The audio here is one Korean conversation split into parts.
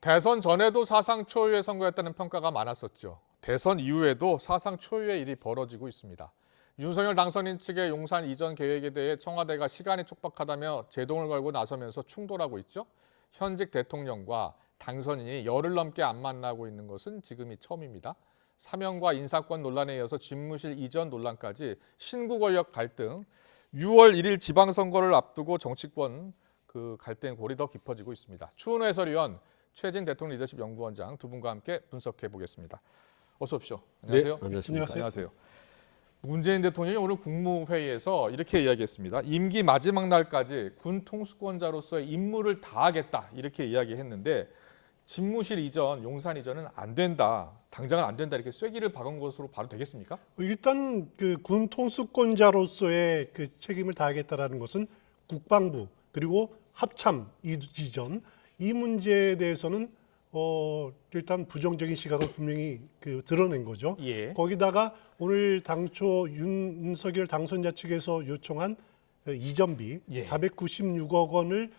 대선 전에도 사상 초유의 선거였다는 평가가 많았었죠. 대선 이후에도 사상 초유의 일이 벌어지고 있습니다. 윤석열 당선인 측의 용산 이전 계획에 대해 청와대가 시간이 촉박하다며 제동을 걸고 나서면서 충돌하고 있죠. 현직 대통령과 당선인이 열흘 넘게 안 만나고 있는 것은 지금이 처음입니다. 사면과 인사권 논란에 이어서 집무실 이전 논란까지 신구 권력 갈등, 6월 1일 지방선거를 앞두고 정치권 갈등 골이 더 깊어지고 있습니다. 추은호 해설위원, 최진 대통령 리더십 연구원장 두 분과 함께 분석해 보겠습니다. 어서 오십시오. 안녕하세요. 네, 안녕하십니까. 안녕하세요. 문재인 대통령이 오늘 국무회의에서 이렇게 이야기했습니다. 임기 마지막 날까지 군 통수권자로서의 임무를 다하겠다 이렇게 이야기했는데 집무실 이전, 용산 이전은 안 된다. 당장은 안 된다 이렇게 쐐기를 박은 것으로 봐도 되겠습니까? 일단 그 군 통수권자로서의 그 책임을 다하겠다라는 것은 국방부 그리고 합참 이전 이 문제에 대해서는 일단 부정적인 시각을 분명히 드러낸 거죠. 예. 거기다가 오늘 당초 윤석열 당선자 측에서 요청한 이전비 496억 원을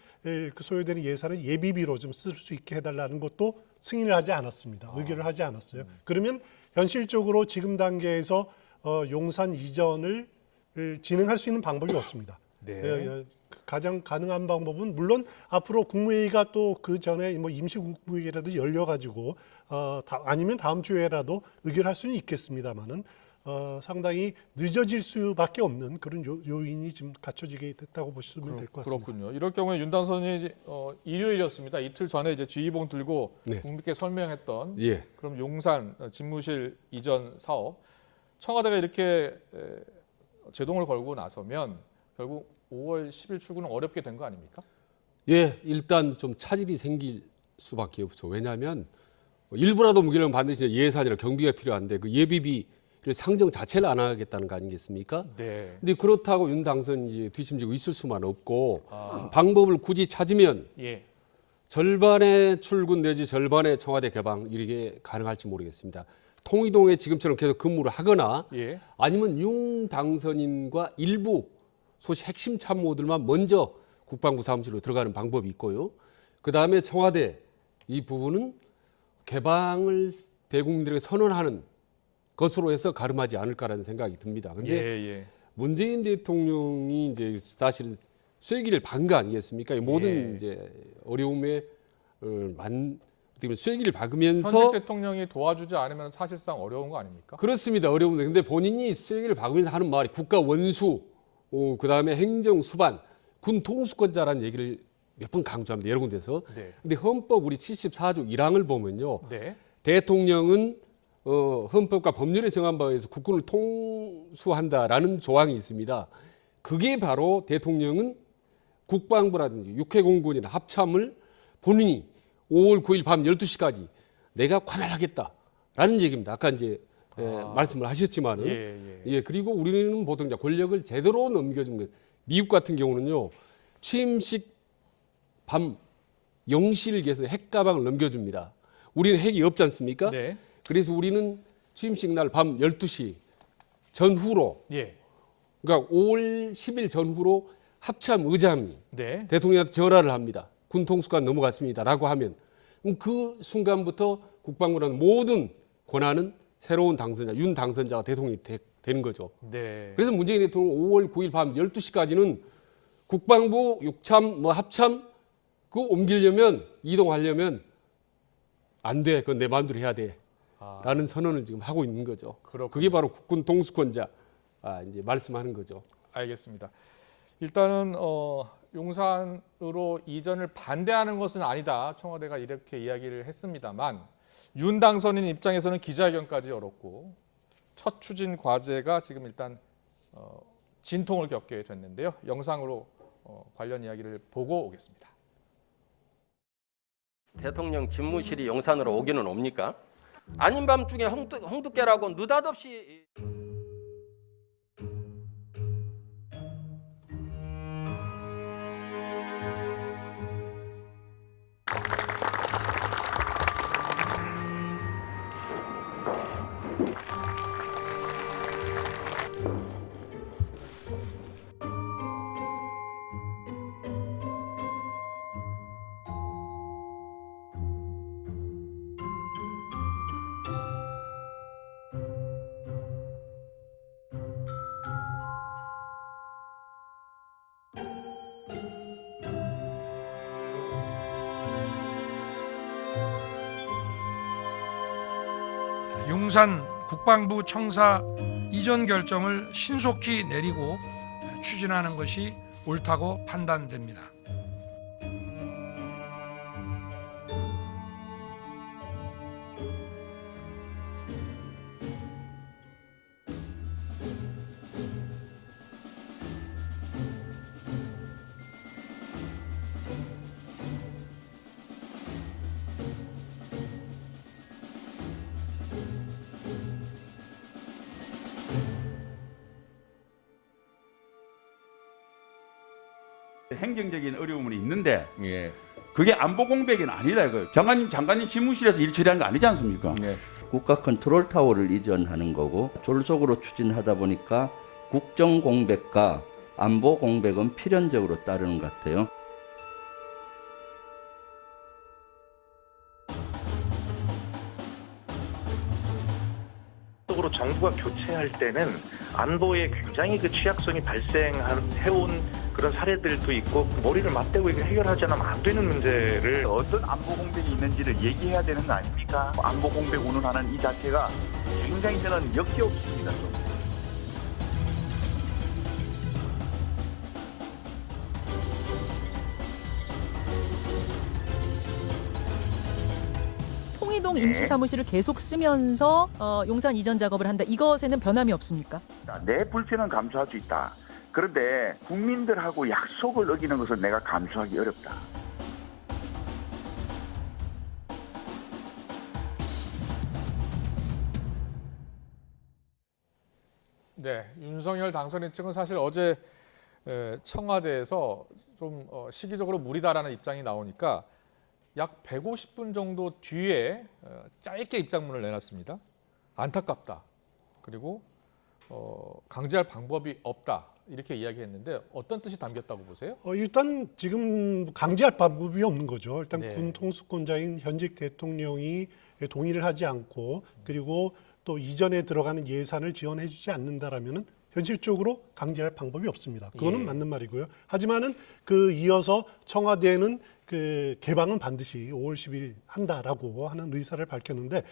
소요되는 예산을 예비비로 좀 쓸 수 있게 해달라는 것도 승인을 하지 않았습니다. 의결을 하지 않았어요. 그러면 현실적으로 지금 단계에서 용산 이전을 진행할 수 있는 방법이 없습니다. 네. 가장 가능한 방법은 물론 앞으로 국무회의가 또 그 전에 뭐 임시 국무회의라도 열려가지고 아니면 다음 주에라도 의결할 수는 있겠습니다만은 상당히 늦어질 수밖에 없는 그런 요인이 지금 갖춰지게 됐다고 보시면 될 것 같습니다. 그렇군요. 이럴 경우에 윤 당선인이 일요일이었습니다. 이틀 전에 이제 지휘봉 들고 국민께 설명했던 그럼 용산 집무실 이전 사업 청와대가 이렇게 제동을 걸고 나서면 결국 5월 10일 출근은 어렵게 된 거 아닙니까? 예, 일단 좀 차질이 생길 수밖에 없죠. 왜냐하면 일부라도 무기를 반드시 예산이나 경비가 필요한데 그 예비비를 상정 자체를 안 하겠다는 거 아니겠습니까? 네. 근데 그렇다고 윤 당선인이 뒤심지고 있을 수만 없고 방법을 굳이 찾으면 절반의 출근 내지 절반의 청와대 개방 이게 가능할지 모르겠습니다. 통이동에 지금처럼 계속 근무를 하거나 아니면 윤 당선인과 일부 소시 핵심 참모들만 먼저 국방부 사무실로 들어가는 방법이 있고요. 그다음에 청와대 이 부분은 개방을 대국민들에게 선언하는 것으로 해서 가름하지 않을까라는 생각이 듭니다. 그런데 문재인 대통령이 이제 사실 쐐기를 박은 거 아니겠습니까? 모든 이제 어려움에 쐐기를 박으면서 현직 대통령이 도와주지 않으면 사실상 어려운 거 아닙니까? 그렇습니다. 어려운데 근데 본인이 쐐기를 박으면서 하는 말이 국가 원수 그다음에 행정 수반, 군 통수권자라는 얘기를 몇 번 강조합니다. 여러 군데서. 근데 헌법 우리 74조 1항을 보면요. 대통령은 헌법과 법률에 정한 바에 의해서 국군을 통수한다라는 조항이 있습니다. 그게 바로 대통령은 국방부라든지 육해공군이나 합참을 본인이 5월 9일 밤 12시까지 내가 관할하겠다라는 얘기입니다. 아까 이제 말씀을 하셨지만은 그리고 우리는 보통 이제 권력을 제대로 넘겨주는 거. 미국 같은 경우는요 취임식 밤 0시를 핵가방을 넘겨줍니다. 우리는 핵이 없지 않습니까? 그래서 우리는 취임식 날 밤 12시 전후로 그러니까 5월 10일 전후로 합참 의장이 대통령한테 전화를 합니다. 군 통수권 넘어갔습니다라고 하면 그 순간부터 국방부라는 모든 권한은 새로운 당선자, 윤 당선자가 대통령이 되는 거죠. 그래서 문재인 대통령 5월 9일 밤 12시까지는 국방부, 육참, 합참 그거 옮기려면 이동하려면 안 돼. 그건 내 마음대로 해야 돼. 라는 선언을 지금 하고 있는 거죠. 그게 바로 국군 통수권자 이제 말씀하는 거죠. 알겠습니다. 일단은 용산으로 이전을 반대하는 것은 아니다. 청와대가 이렇게 이야기를 했습니다만 윤 당선인 입장에서는 기자회견까지 열었고 첫 추진 과제가 지금 일단 진통을 겪게 됐는데요. 영상으로 관련 이야기를 보고 오겠습니다. 대통령 집무실이 용산으로 오기는 옵니까? 아닌 밤중에 홍두깨라고 느닷없이 용산 국방부 청사 이전 결정을 신속히 내리고 추진하는 것이 옳다고 판단됩니다. 행정적인 어려움은 있는데 그게 안보 공백은 아니다 이거. 장관님 집무실에서 일 처리한 거 아니지 않습니까? 국가 컨트롤 타워를 이전하는 거고 졸속으로 추진하다 보니까 국정 공백과 안보 공백은 필연적으로 따르는 것 같아요. 적으로 정부가 교체할 때는 안보에 굉장히 그 취약성이 발생해온 그런 사례들도 있고 머리를 맞대고 이게 해결하지 않으면 안 되는 문제를 어떤 안보 공백이 있는지를 얘기해야 되는 거 아닙니까? 안보 공백 운운하는 이 자체가 굉장히 저는 역겹습니다. 좀. 통이동 임시사무실을 계속 쓰면서 용산 이전 작업을 한다. 이것에는 변함이 없습니까? 내 불편은 감수할 수 있다. 그런데 국민들하고 약속을 어기는 것은 내가 감수하기 어렵다. 네, 윤석열 당선인 측은 사실 어제 청와대에서 좀 시기적으로 무리다라는 입장이 나오니까 약 150분 정도 뒤에 짧게 입장문을 내놨습니다. 안타깝다. 그리고 강제할 방법이 없다. 이렇게 이야기했는데 어떤 뜻이 담겼다고 보세요? 일단 지금 강제할 방법이 없는 거죠. 일단 네. 군 통수권자인 현직 대통령이 동의를 하지 않고 그리고 또 이전에 들어가는 예산을 지원해주지 않는다라면은 현실적으로 강제할 방법이 없습니다. 그거는 예. 맞는 말이고요. 하지만은 그 이어서 청와대는 그 개방은 반드시 5월 10일 한다라고 하는 의사를 밝혔는데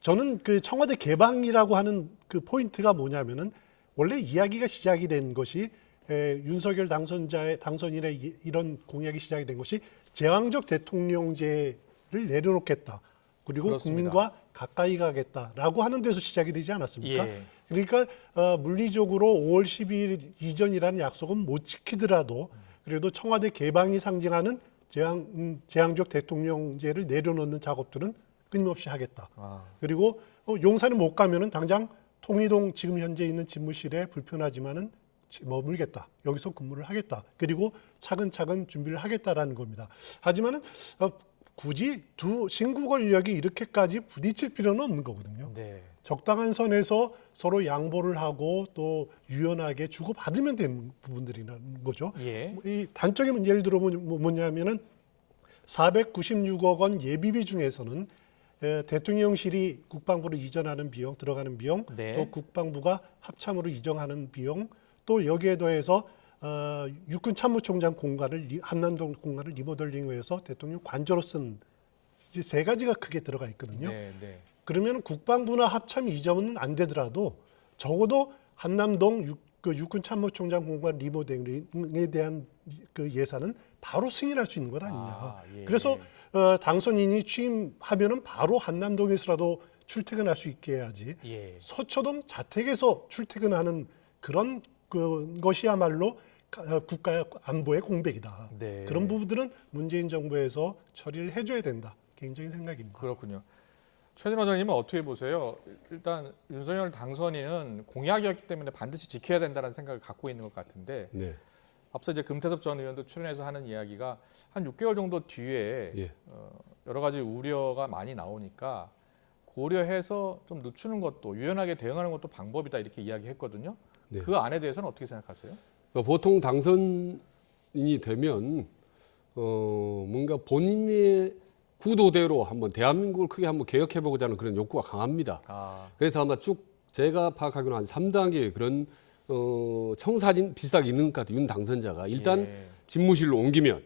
저는 그 청와대 개방이라고 하는 그 포인트가 뭐냐면은 원래 이야기가 시작이 된 것이 윤석열 당선인의 이런 공약이 시작이 된 것이 제왕적 대통령제를 내려놓겠다. 그리고 그렇습니다. 국민과 가까이 가겠다라고 하는 데서 시작이 되지 않았습니까? 예. 그러니까 물리적으로 5월 10일 이전이라는 약속은 못 지키더라도 그래도 청와대 개방이 상징하는 제왕적 대통령제를 내려놓는 작업들은 끊임없이 하겠다. 그리고 용산을 못 가면은 당장 통이동 지금 현재 있는 집무실에 불편하지만은 머물겠다. 여기서 근무를 하겠다. 그리고 차근차근 준비를 하겠다라는 겁니다. 하지만은 굳이 두 신구 권력이 이렇게까지 부딪힐 필요는 없는 거거든요. 네. 적당한 선에서 서로 양보를 하고 또 유연하게 주고받으면 되는 부분들이라는 거죠. 예. 이 단적인 예를 들어 뭐냐면은 496억 원 예비비 중에서는 대통령실이 국방부로 이전하는 비용, 들어가는 비용, 네. 또 국방부가 합참으로 이전하는 비용, 또 여기에 더해서 육군 참모총장 공간을 한남동 공간을 리모델링해서 대통령 관저로 쓴 세 가지가 크게 들어가 있거든요. 네, 네. 그러면 국방부나 합참 이전은 안 되더라도 적어도 한남동 육군 참모총장 공간 리모델링에 대한 그 예산은 바로 승인할 수 있는 것 아니냐. 예. 그래서 당선인이 취임하면은 바로 한남동에서라도 출퇴근할 수 있게 해야지. 예. 서초동 자택에서 출퇴근하는 그런 것이야말로 국가 안보의 공백이다. 네. 그런 부분들은 문재인 정부에서 처리를 해줘야 된다. 개인적인 생각입니다. 그렇군요. 최진 원장님은 어떻게 보세요? 일단 윤석열 당선인은 공약이었기 때문에 반드시 지켜야 된다는 생각을 갖고 있는 것 같은데 네. 앞서 이제 금태섭 전 의원도 출연해서 하는 이야기가 한 6개월 정도 뒤에 예. 여러 가지 우려가 많이 나오니까 고려해서 좀 늦추는 것도 유연하게 대응하는 것도 방법이다 이렇게 이야기했거든요. 네. 그 안에 대해서는 어떻게 생각하세요? 보통 당선인이 되면 뭔가 본인의 구도대로 한번 대한민국을 크게 한번 개혁해보고자 하는 그런 욕구가 강합니다. 그래서 아마 쭉 제가 파악하기로는 한 3단계 그런 청사진 비슷하게 있는 것 같아요. 윤 당선자가 일단 예. 집무실로 옮기면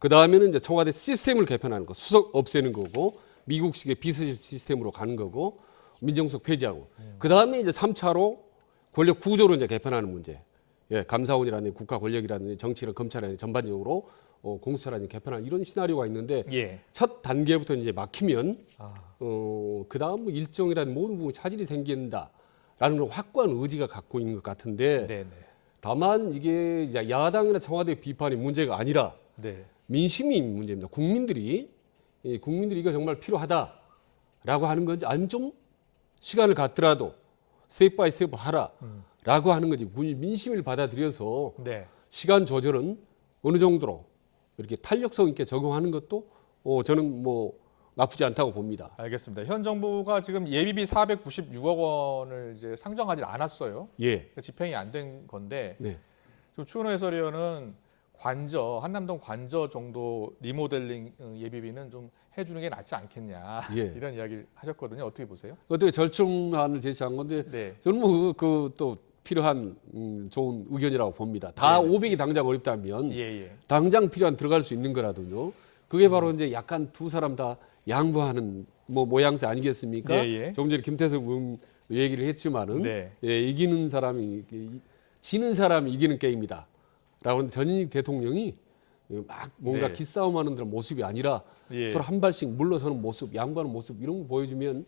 그 다음에는 이제 청와대 시스템을 개편하는 거, 수석 없애는 거고 미국식의 비서실 시스템으로 가는 거고 민정수석 폐지하고 그 다음에 이제 3차로 권력 구조로 이제 개편하는 문제. 예, 감사원이라는 국가 권력이라는 정치랑 검찰이라는 전반적으로 공수처라는 개편하는 이런 시나리오가 있는데 예. 첫 단계부터 이제 막히면 그 다음 뭐 일정이라는 모든 부분에 차질이 생긴다라는 확고한 의지가 갖고 있는 것 같은데 네네. 다만 이게 야당이나 청와대 비판이 문제가 아니라 네. 민심이 문제입니다. 국민들이 이거 정말 필요하다라고 하는 건지 아니면 좀 시간을 갖더라도 스텝 바이 스텝 하라라고 하는 거지. 민심을 받아들여서 네. 시간 시간 조절은 어느 정도로 이렇게 탄력성 있게 적용하는 것도 저는 뭐 나쁘지 않다고 봅니다. 알겠습니다. 현 정부가 지금 예비비 496억 원을 이제 상정하지 않았어요. 예. 집행이 안 된 건데 네. 지금 추은호 해설위원은 한남동 관저 정도 리모델링 예비비는 좀 해주는 게 낫지 않겠냐 예. 이런 이야기를 하셨거든요. 어떻게 보세요? 어떻게 절충안을 제시한 건데 네. 저는 뭐 그 또 필요한 좋은 의견이라고 봅니다. 다 네. 500이 당장 어렵다면 예. 당장 필요한 들어갈 수 있는 거라도요. 그게 바로 이제 약간 두 사람 다 양보하는 뭐 모양새 아니겠습니까? 예. 조금 전에 김태섭 의원 얘기를 했지만은 네. 예, 이기는 사람이 지는 사람이 이기는 게임이다. 라고 전현직 대통령이 막 뭔가 네. 기싸움하는 그런 모습이 아니라 예. 서로 한 발씩 물러서는 모습, 양보하는 모습 이런 거 보여주면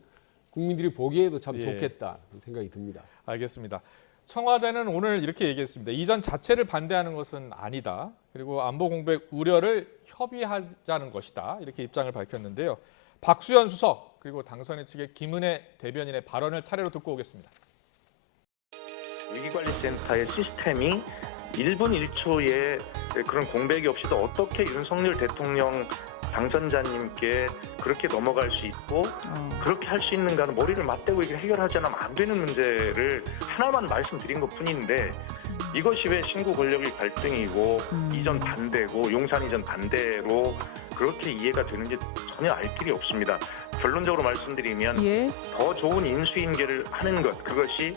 국민들이 보기에도 참 예. 좋겠다 생각이 듭니다. 알겠습니다. 청와대는 오늘 이렇게 얘기했습니다. 이전 자체를 반대하는 것은 아니다. 그리고 안보 공백 우려를 협의하자는 것이다. 이렇게 입장을 밝혔는데요. 박수현 수석 그리고 당선인 측의 김은혜 대변인의 발언을 차례로 듣고 오겠습니다. 위기관리센터의 시스템이 1분 1초의 그런 공백이 없이도 어떻게 윤석열 대통령 당선자님께 그렇게 넘어갈 수 있고 그렇게 할 수 있는가는 머리를 맞대고 이게 해결하지 않으면 안 되는 문제를 하나만 말씀드린 것뿐인데 이것이 왜 신구 권력의 갈등이고 이전 반대고 용산 이전 반대로 그렇게 이해가 되는지 전혀 알 길이 없습니다. 결론적으로 말씀드리면 예. 더 좋은 인수인계를 하는 것 그것이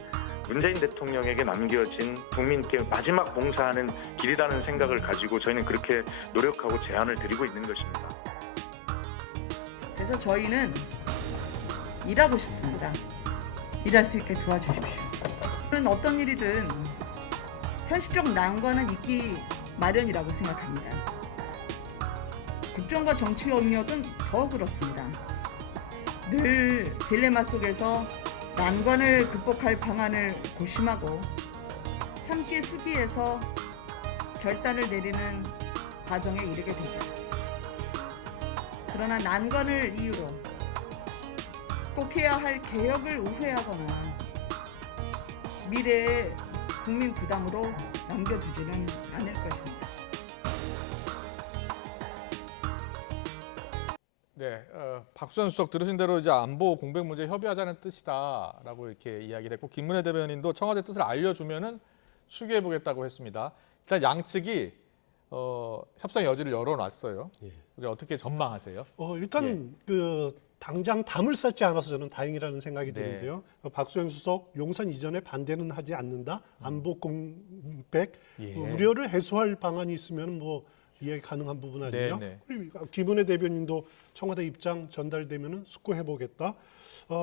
문재인 대통령에게 남겨진 국민께 마지막 봉사하는 길이라는 생각을 가지고 저희는 그렇게 노력하고 제안을 드리고 있는 것입니다. 그래서 저희는 일하고 싶습니다. 일할 수 있게 도와주십시오. 저는 어떤 일이든 현실적 난관은 있기 마련이라고 생각합니다. 국정과 정치 영역은 더 그렇습니다. 늘 딜레마 속에서 난관을 극복할 방안을 고심하고 함께 수기해서 결단을 내리는 과정에 이르게 되죠. 그러나 난관을 이유로 꼭 해야 할 개혁을 우회하거나 미래의 국민 부담으로 남겨두지는 않을 것입니다. 네, 박수현 수석 들으신 대로 이제 안보 공백 문제 협의하자는 뜻이다라고 이렇게 이야기를 했고 김문혜 대변인도 청와대 뜻을 알려주면은 수기해 보겠다고 했습니다. 일단 양측이 협상 여지를 열어놨어요. 예. 어떻게 전망하세요? 일단 그 당장 담을 쌓지 않아서 저는 다행이라는 생각이 네. 드는데요. 박수현 수석 용산 이전에 반대는 하지 않는다. 안보 공백 예. 우려를 해소할 방안이 있으면 뭐 이해 가능한 부분 아니에요. 네. 그리고 김은혜 대변인도 청와대 입장 전달되면은 숙고해 보겠다.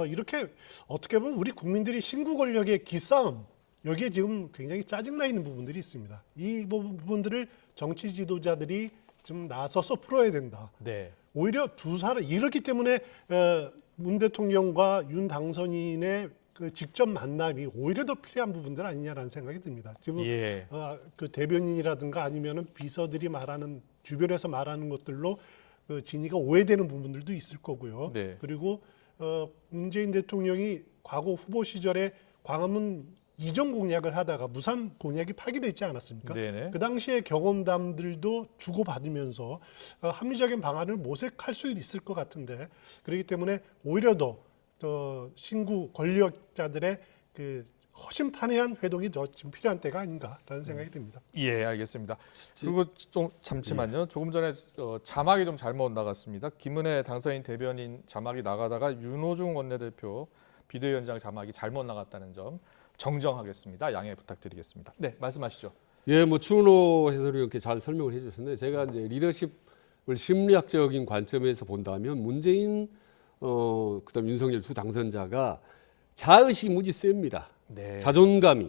이렇게 어떻게 보면 우리 국민들이 신구 권력의 기싸움 여기에 지금 굉장히 짜증나 있는 부분들이 있습니다. 이 부분들을 정치 지도자들이 좀 나서서 풀어야 된다. 네. 오히려 두 사람 이렇기 때문에 문 대통령과 윤 당선인의 그 직접 만남이 오히려 더 필요한 부분들 아니냐라는 생각이 듭니다. 지금 예. 그 대변인이라든가 아니면은 비서들이 말하는 주변에서 말하는 것들로 그 진위가 오해되는 부분들도 있을 거고요. 네. 그리고 문재인 대통령이 과거 후보 시절에 광화문 이전 공약을 하다가 무산 공약이 파기되지 않았습니까? 네네. 그 당시의 경험담들도 주고받으면서 합리적인 방안을 모색할 수 있을 것 같은데 그렇기 때문에 오히려 더 신구 권력자들의 그 허심탄회한 회동이 더 지금 필요한 때가 아닌가라는 생각이 듭니다. 예, 알겠습니다. 그리고 좀 잠시만요. 조금 전에 자막이 좀 잘못 나갔습니다. 김은혜 당선인 대변인 자막이 나가다가 윤호중 원내대표 비대위원장 자막이 잘못 나갔다는 점 정정하겠습니다. 양해 부탁드리겠습니다. 네, 말씀하시죠. 예, 뭐 추은호 해설위원께 잘 설명을 해주셨는데 제가 이제 리더십을 심리학적인 관점에서 본다면 문재인 그다음 윤석열 두 당선자가 자의식이 무지 셉니다. 네. 자존감이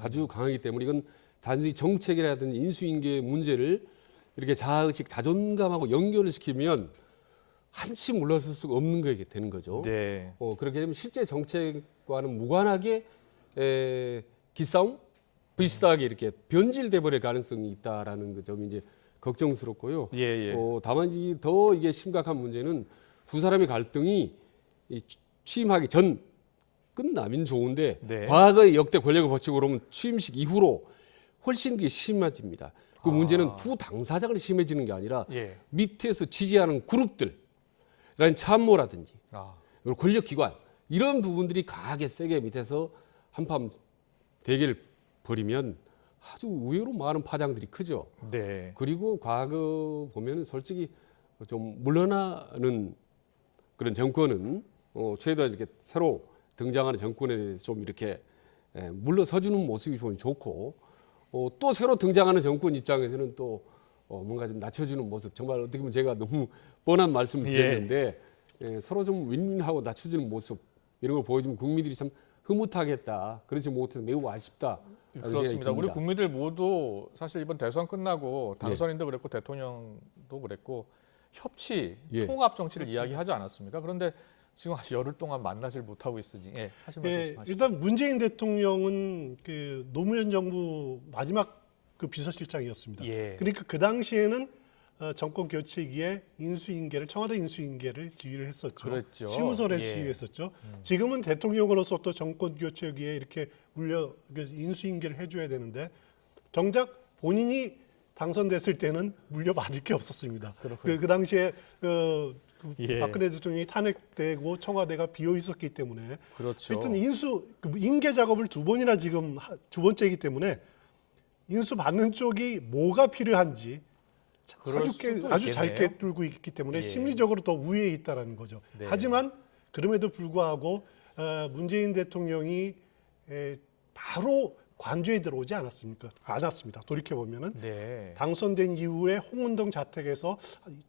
아주 강하기 때문에 이건 단순히 정책이라든지 인수인계의 문제를 이렇게 자의식, 자존감하고 연결을 시키면 한치 물러설 수가 없는 게 되는 거죠. 네. 그렇게 되면 실제 정책과는 무관하게 기싸움 비슷하게 이렇게 변질돼 버릴 가능성이 있다라는 점이 이제 걱정스럽고요. 예. 다만 더 이게 심각한 문제는 두 사람의 갈등이 취임하기 전 끝나면 좋은데 네. 과거의 역대 권력을 거치고 그러면 취임식 이후로 훨씬 그게 심해집니다. 그 문제는 두 당사자가 심해지는 게 아니라 예. 밑에서 지지하는 그룹들, 라는 참모라든지 그리고 권력기관 이런 부분들이 강하게 세게 밑에서 한판 대결을 벌이면 아주 의외로 많은 파장들이 크죠. 네. 그리고 과거 보면 솔직히 좀 물러나는 그런 정권은 최대한 이렇게 새로 등장하는 정권에 대해서 좀 이렇게 물러서주는 모습이 보면 좋고 또 새로 등장하는 정권 입장에서는 또 뭔가 좀 낮춰주는 모습 정말 어떻게 보면 제가 너무 뻔한 말씀을 드렸는데 서로 좀 윈윈하고 낮춰주는 모습 이런 걸 보여주면 국민들이 참 흐뭇하겠다. 그렇지 못해서 매우 아쉽다. 그렇습니다. 우리 국민들 모두 사실 이번 대선 끝나고 당선인도 그랬고 대통령도 그랬고 협치, 통합 정치를 이야기하지 않았습니까? 그런데 지금 아직 열흘 동안 만나질 못하고 있으니 하실 말씀 하시죠. 일단 문재인 대통령은 그 노무현 정부 마지막 그 비서실장이었습니다. 그러니까 그 당시에는 정권 교체기에 인수인계를 청와대 인수인계를 지휘를 했었죠. 그랬죠. 실무선에 지휘했었죠. 지금은 대통령으로서 또 정권 교체기에 이렇게 인수인계를 해줘야 되는데 정작 본인이 당선됐을 때는 물려받을 게 없었습니다. 그 당시에 박근혜 대통령이 탄핵되고 청와대가 비어 있었기 때문에 그렇죠. 하여튼 인계 작업을 두 번이나 지금 두 번째이기 때문에 인수 받는 쪽이 뭐가 필요한지 아주 잘 꿰뚫고 있기 때문에 심리적으로 더 우위에 있다라는 거죠. 하지만 그럼에도 불구하고 문재인 대통령이 바로 관저에 들어오지 않았습니다. 돌이켜 보면은 당선된 이후에 홍은동 자택에서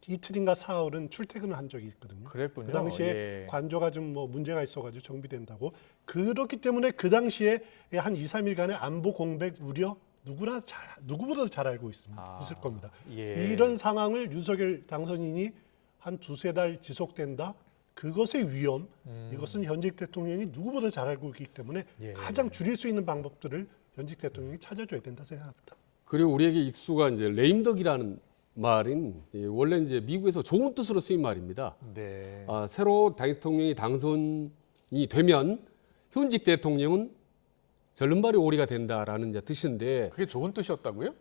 이틀인가 사흘은 출퇴근을 한 적이 있거든요. 그랬군요. 그 당시에 관저가 좀 문제가 있어가지고 정비된다고. 그렇기 때문에 그 당시에 한 2, 3일간의 안보 공백 우려 누구보다도 잘 알고 있을 겁니다. 이런 상황을 윤석열 당선인이 한 두세 달 지속된다. 그것의 위험, 이것은 현직 대통령이 누구보다 잘 알고 있기 때문에 가장 줄일 수 있는 방법들을 현직 대통령이 찾아줘야 된다 생각합니다. 그리고 우리에게 익숙한 이제 레임덕이라는 말인 원래 이제 미국에서 좋은 뜻으로 쓰인 말입니다. 새로 대통령이 당선이 되면 현직 대통령은 절름발이 오리가 된다라는 이제 뜻인데 그게 좋은 뜻이었다고요?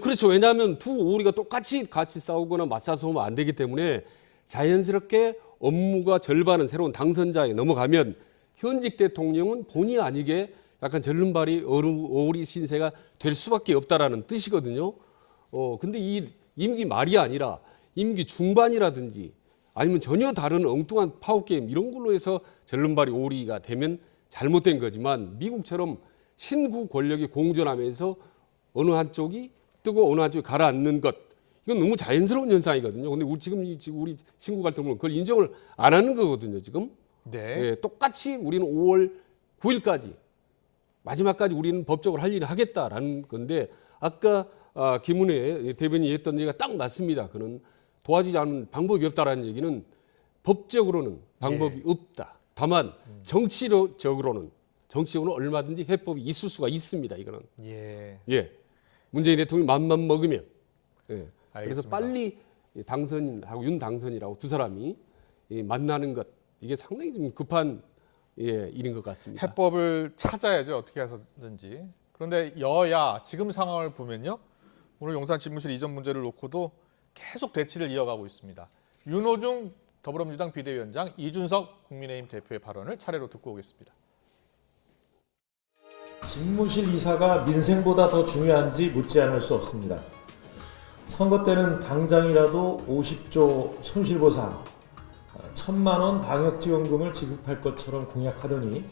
그렇죠. 왜냐하면 두 오리가 똑같이 같이 싸우거나 맞서서 오면 안 되기 때문에 자연스럽게 업무가 절반은 새로운 당선자에 넘어가면 현직 대통령은 본의 아니게 약간 절름발이 오리 신세가 될 수밖에 없다라는 뜻이거든요. 근데 이 임기 말이 아니라 임기 중반이라든지 아니면 전혀 다른 엉뚱한 파워게임 이런 걸로 해서 절름발이 오리가 되면 잘못된 거지만 미국처럼 신구 권력이 공존하면서 어느 한쪽이 뜨고 어느 한쪽이 가라앉는 것 이건 너무 자연스러운 현상이거든요. 근데 우리 신구 갈등은 그걸 인정을 안 하는 거거든요. 지금 똑같이 우리는 5월 9일까지 마지막까지 우리는 법적으로 할 일을 하겠다라는 건데 아까 김은혜 대변인이 했던 얘기가 딱 맞습니다. 그는 도와주지 않는 방법이 없다라는 얘기는 법적으로는 방법이 없다. 다만 정치적으로는 얼마든지 해법이 있을 수가 있습니다. 이거는 문재인 대통령이 맘만 먹으면 그래서 빨리 당선인하고 윤 당선이라고 두 사람이 만나는 것 이게 상당히 좀 급한 일인 것 같습니다. 해법을 찾아야죠. 어떻게 해서든지. 그런데 여야 지금 상황을 보면요. 오늘 용산 집무실 이전 문제를 놓고도 계속 대치를 이어가고 있습니다. 윤호중 더불어민주당 비대위원장, 이준석 국민의힘 대표의 발언을 차례로 듣고 오겠습니다. 집무실 이사가 민생보다 더 중요한지 묻지 않을 수 없습니다. 선거 때는 당장이라도 50조 손실보상, 1,000만 원 방역지원금을 지급할 것처럼 공약하더니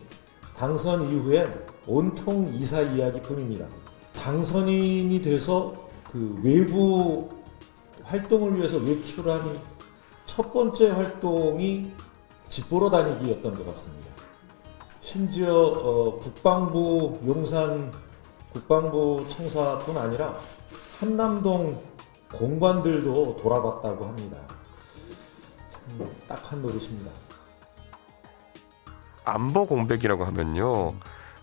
당선 이후엔 온통 이사 이야기뿐입니다. 당선인이 돼서 그 외부 활동을 위해서 외출한 첫 번째 활동이 집 보러 다니기였던 것 같습니다. 심지어 국방부 용산 국방부 청사뿐 아니라 한남동 공관들도 돌아봤다고 합니다. 참 딱한 노릇입니다. 안보 공백이라고 하면요,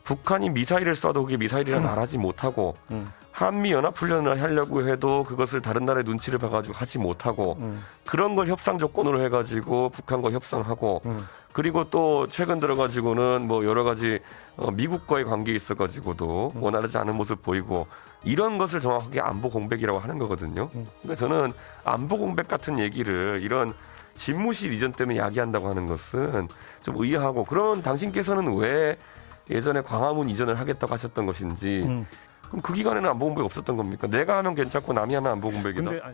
북한이 미사일을 쏴도 그게 미사일이라 말하지 못하고 한미 연합훈련을 하려고 해도 그것을 다른 나라의 눈치를 봐가지고 하지 못하고 그런 걸 협상 조건으로 해가지고 북한과 협상하고 그리고 또 최근 들어가지고는 뭐 여러 가지 미국과의 관계에 있어가지고도 원활하지 않은 모습 보이고 이런 것을 정확하게 안보 공백이라고 하는 거거든요. 그러니까 저는 안보 공백 같은 얘기를 이런 집무실 이전 때문에 야기한다고 하는 것은 좀 의아하고, 그런 당신께서는 왜 예전에 광화문 이전을 하겠다고 하셨던 것인지 그럼 그 기간에는 안보 공백이 없었던 겁니까? 내가 하면 괜찮고 남이 하면 안보 공백이다.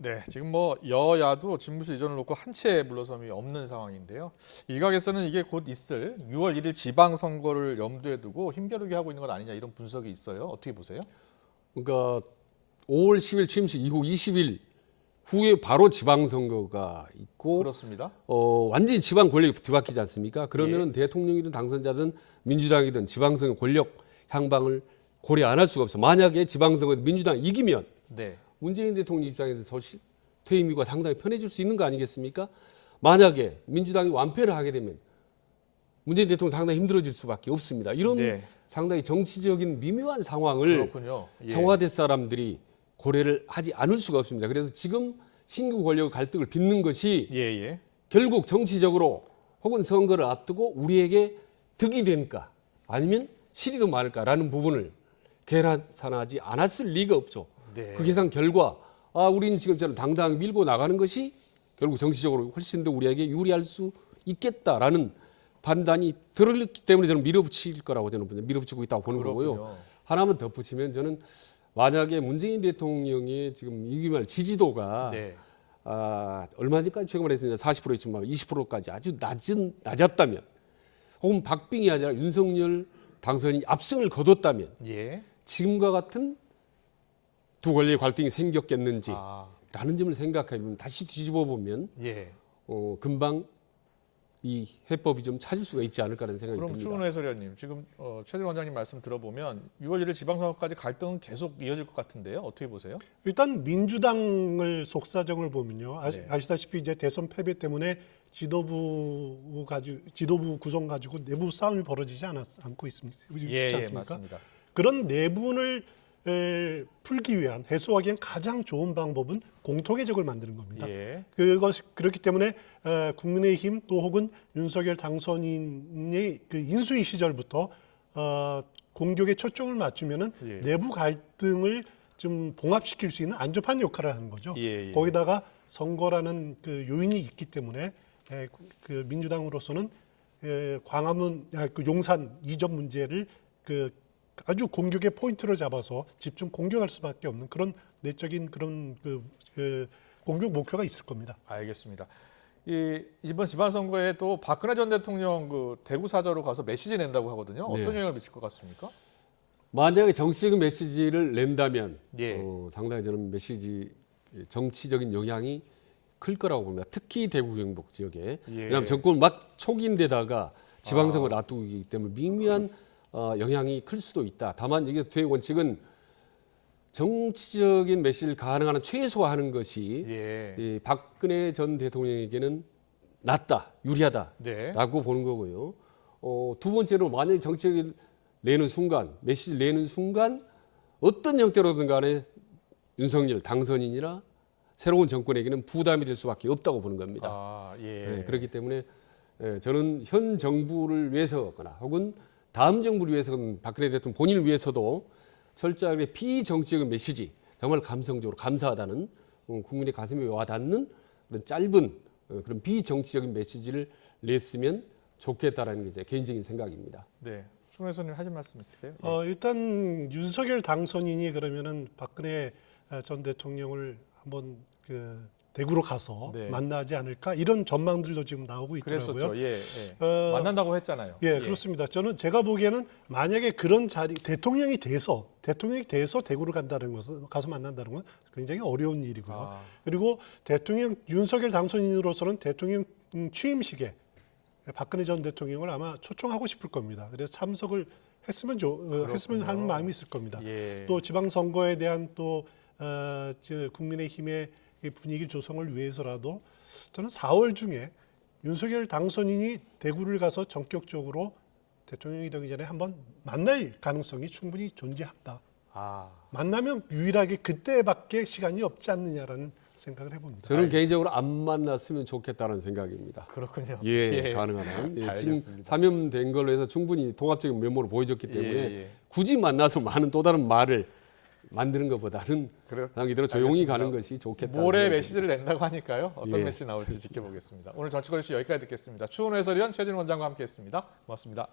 네, 지금 뭐 여야도 집무실 이전을 놓고 한 채 물러섬이 없는 상황인데요. 일각에서는 이게 곧 있을 6월 1일 지방선거를 염두에 두고 힘겨루게 하고 있는 것 아니냐, 이런 분석이 있어요. 어떻게 보세요? 그러니까 5월 10일 취임식 이후 20일 후에 바로 지방선거가 있고, 그렇습니다. 완전히 지방 권력이 뒤바뀌지 않습니까? 그러면은 대통령이든 당선자든 민주당이든 지방선거 권력 향방을 고려 안 할 수가 없어. 만약에 지방선거에서 민주당이 이기면 네. 문재인 대통령 입장에서 퇴임 이후가 상당히 편해질 수 있는 거 아니겠습니까? 만약에 민주당이 완패를 하게 되면 문재인 대통령 상당히 힘들어질 수밖에 없습니다. 이런 네. 상당히 정치적인 미묘한 상황을 그렇군요. 예. 청와대 사람들이 고려를 하지 않을 수가 없습니다. 그래서 지금 신규 권력 갈등을 빚는 것이 결국 정치적으로 혹은 선거를 앞두고 우리에게 득이 될까 아니면 실의로 말할까라는 부분을 계산하지 않았을 리가 없죠. 네. 그 계산 결과 우리는 지금처럼 당당하게 밀고 나가는 것이 결국 정치적으로 훨씬 더 우리에게 유리할 수 있겠다라는 판단이 들었기 때문에 저는 밀어붙일 거라고 저는 밀어붙이고 있다고 보는 거고요. 하나만 덧붙이면 저는 만약에 문재인 대통령의 지금 이기말 지지도가 얼마 전까지 최근 말했으니까 40%였지만 20%까지 아주 낮았다면, 혹은 박빙이 아니라 윤석열 당선인이 압승을 거뒀다면 지금과 같은 두 권력의 갈등이 생겼겠는지라는 점을 생각해보면, 다시 뒤집어 보면 금방 이 해법이 좀 찾을 수가 있지 않을까라는 생각이 그럼 듭니다. 추은호 해설위원님, 지금 최재원 원장님 말씀 들어보면 6월 1일 지방선거까지 갈등은 계속 이어질 것 같은데요. 어떻게 보세요? 일단 민주당을 속사정을 보면요, 아시다시피 이제 대선 패배 때문에 지도부 구성 가지고 내부 싸움이 벌어지지 않고 있습니다. 맞습니다. 그런 내분을 풀기 위한, 해소하기엔 가장 좋은 방법은 공통의적을 만드는 겁니다. 그렇기 때문에 국민의힘 또 혹은 윤석열 당선인의 그 인수위 시절부터 공격에 초점을 맞추면은 내부 갈등을 좀 봉합시킬 수 있는 안전판 역할을 하는 거죠. 거기다가 선거라는 그 요인이 있기 때문에 그 민주당으로서는 광화문, 그 용산 이전 문제를 그 아주 공격의 포인트로 잡아서 집중 공격할 수밖에 없는 그런 내적인 그런 그 공격 목표가 있을 겁니다. 알겠습니다. 이번 지방선거에 또 박근혜 전 대통령 그 대구 사저로 가서 메시지 낸다고 하거든요. 어떤 영향을 미칠 것 같습니까? 만약에 정치적인 메시지를 낸다면 상당히 저는 정치적인 영향이 클 거라고 봅니다. 특히 대구 경북 지역에. 왜냐하면 정권 막 초기인데다가 지방선거를 앞두고 있기 때문에 미미한 영향이 클 수도 있다. 다만 이게 제 원칙은 정치적인 메시지를 가능한 한 최소화하는 것이 이 박근혜 전 대통령에게는 낫다, 유리하다라고 보는 거고요. 두 번째로 만약에 정책을 내는 순간, 메시지를 내는 순간 어떤 형태로든 간에 윤석열 당선인이나 새로운 정권에게는 부담이 될 수밖에 없다고 보는 겁니다. 그렇기 때문에 저는 현 정부를 위해서거나 혹은 다음 정부를 위해서는 박근혜 대통령 본인을 위해서도 철저하게 비정치적인 메시지, 정말 감성적으로 감사하다는 국민의 가슴에 와닿는 그런 짧은 그런 비정치적인 메시지를 냈으면 좋겠다라는 게 제 개인적인 생각입니다. 네, 추은호 해설님 하실 말씀 있으세요? 일단 윤석열 당선인이 그러면은 박근혜 전 대통령을 한번 대구로 가서 만나지 않을까, 이런 전망들도 지금 나오고 있더라고요. 그랬었죠. 만난다고 했잖아요. 그렇습니다. 제가 보기에는 만약에 그런 대통령이 돼서 대구를 간다는 것은, 가서 만난다는 건 굉장히 어려운 일이고요. 그리고 윤석열 당선인으로서는 대통령 취임식에 박근혜 전 대통령을 아마 초청하고 싶을 겁니다. 그래서 참석을 했으면 하는 마음이 있을 겁니다. 예. 또 지방선거에 대한 또 국민의힘의 이 분위기 조성을 위해서라도 저는 4월 중에 윤석열 당선인이 대구를 가서 전격적으로 대통령이 되기 전에 한번 만날 가능성이 충분히 존재한다. 만나면 유일하게 그때밖에 시간이 없지 않느냐라는 생각을 해봅니다. 저는 개인적으로 안 만났으면 좋겠다는 생각입니다. 그렇군요. 예, 가능하다면. 예, 지금 사면된 걸로 해서 충분히 통합적인 면모를 보여줬기 때문에 굳이 만나서 많은 또 다른 말을 만드는 것보다는 그냥 이대로 조용히 가는 것이 좋겠다. 모레 메시지를 낸다고 하니까요. 어떤 메시지 나올지 지켜보겠습니다. 오늘 정치권 이슈 여기까지 듣겠습니다. 추은호 해설위원 최진원 원장과 함께했습니다. 고맙습니다.